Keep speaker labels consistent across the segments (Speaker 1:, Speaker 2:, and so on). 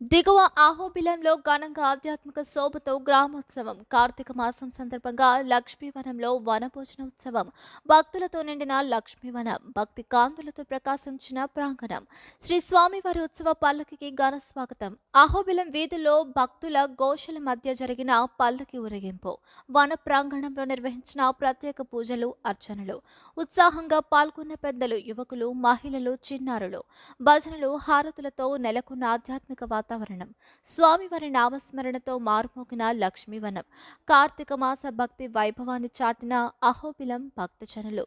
Speaker 1: దిగువ ఆహోబిలంలో ఘనంగా ఆధ్యాత్మిక శోభతో గ్రామోత్సవం కార్తీక మాసం సందర్భంగా లక్ష్మీవనంలో వనభోజన ఉత్సవం భక్తులతో నిండిన లక్ష్మీవనం భక్తి కాంతులతో ప్రకాశించిన ప్రాంగణం. శ్రీ స్వామివారి ఉత్సవ పల్లకికి ఘన స్వాగతం. అహోబిలం వీధుల్లో భక్తుల ఘోషల మధ్య జరిగిన పల్లకి ఊరేగింపు. వన ప్రాంగణంలో నిర్వహించిన ప్రత్యేక పూజలు అర్చనలు. ఉత్సాహంగా పాల్గొన్న పెద్దలు యువకులు మహిళలు చిన్నారులు. భజనలు హారతులతో నెలకొన్న ఆధ్యాత్మిక వాతావరణం స్వామివారి నామస్మరణతో మారుమోగిన లక్ష్మీవనం కార్తీక మాస భక్తి వైభవాన్ని చాటిన అహోబిలం భక్తజనులు.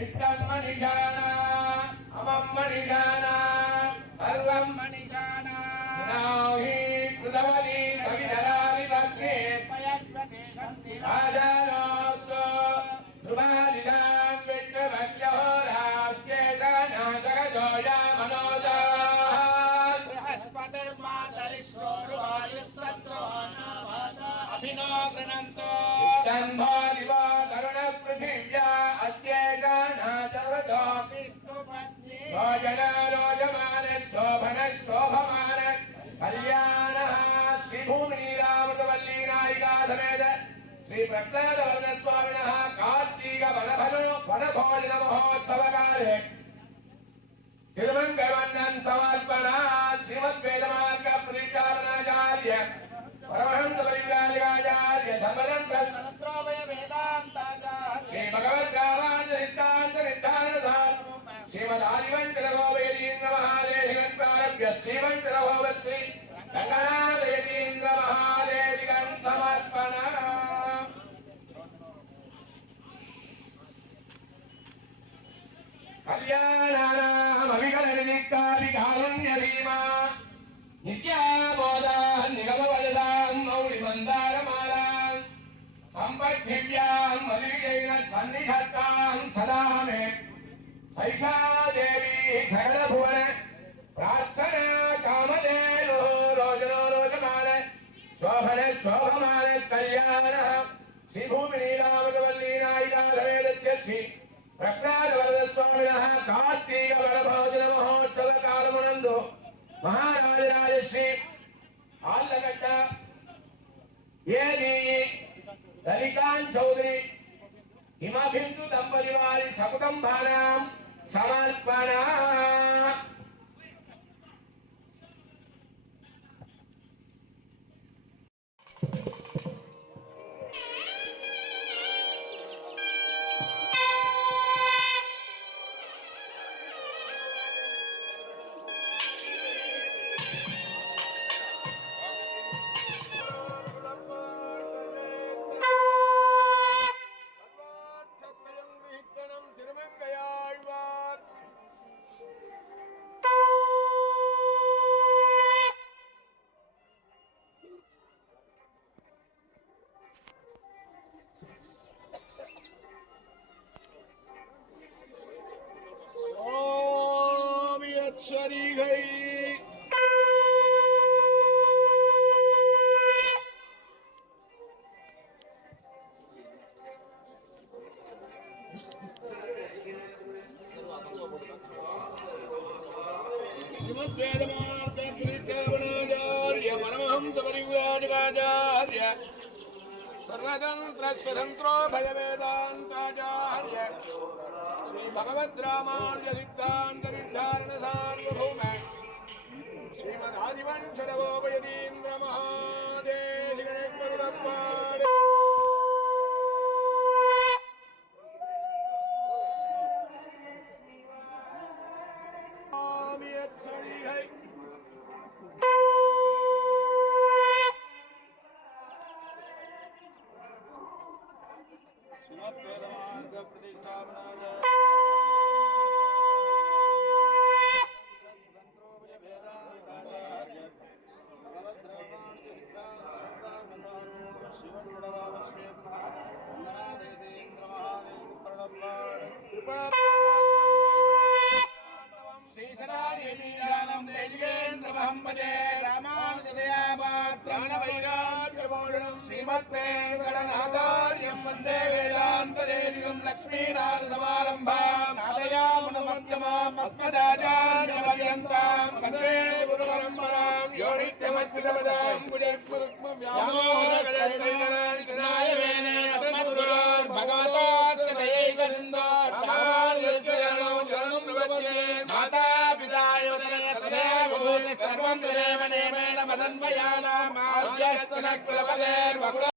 Speaker 2: ఇష్టమనిషానా అమమ్మనిషానా సర్వం మనిషానా నాహి కృతవలి కవిధరావి భక్తే పయస్వతే భక్తి రాజానోక్తో ధ్రువాదిదాం విష్ణుభక్త్యహోరాస్యేతనా జగదోజా మనోజా బృహస్పతిర్మాతరిశ్రోరువాయుస్సత్రోనా అభినో గృణంతో కళ్యాణ శ్రీ భూమి నీరామృతవల్లి నాయికా సమేత శ్రీ ప్రహ్లాద శ్రీమదాదివంతిరగోవేదీంద్రమహాదేవిగంతారభ్య శ్రీవంతిరగోవత్రి గంగాదేవీంద్రమహాదేవిగం సమర్పణ. కళ్యాణానామవికలనికాలికారుణ్యధీమా నిత్యాబోధా నిగమవదాం మౌళిమందారమాలాం సంపద్ధివ్యాం మలివిజైన సన్నిధత్తాం సదా सन्निधत्ताम् सदा मे सैषा देवी सकलभुवन प्रार्थना कामधेनो रोजनो रोचमान शोभन शोभमान कल्याणः श्रीभूमिनीलामकवल्ली नायिका समेतस्य श्री ప్రజ్ఞానవరదస్వామినः కార్తీక వనభోజన మహోత్సవ కాలమునందు మహారాజరాజశ్రీ ఆళ్ళగడ్డ ఏది లలితాన్ చౌదరి హిమబిందు దంపతి వారి సకుటుంబానాం సమర్పణ சுவாமி அச்சரிகை श्रीमद्वेदमार्गपरित्रावणाचार्य परमहंसपरिव्राजकाचार्य सर्वतन्त्रस्वतन्त्रो भयवेदान्ताचार्य श्रीभगवद्रामार्य सिद्धान्तनिर्धारण பதே ராமானுஜதயாபாத்ராணவைராட்சபோஷணம் ஸ்ரீமத்தே கடநாதாரியம் வந்தே வேதாந்ததேரிகம் லக்ஷ்மீநாத சமாரம்பாம் நாதயாமனமத்யமாம் அஸ்மதாச்சாரியபர்யந்தாம் வந்தே குரு மாதா సర్వం దేవ నేమేణ మదన్వయానామాద్యస్తనక్లపదేర్వకుల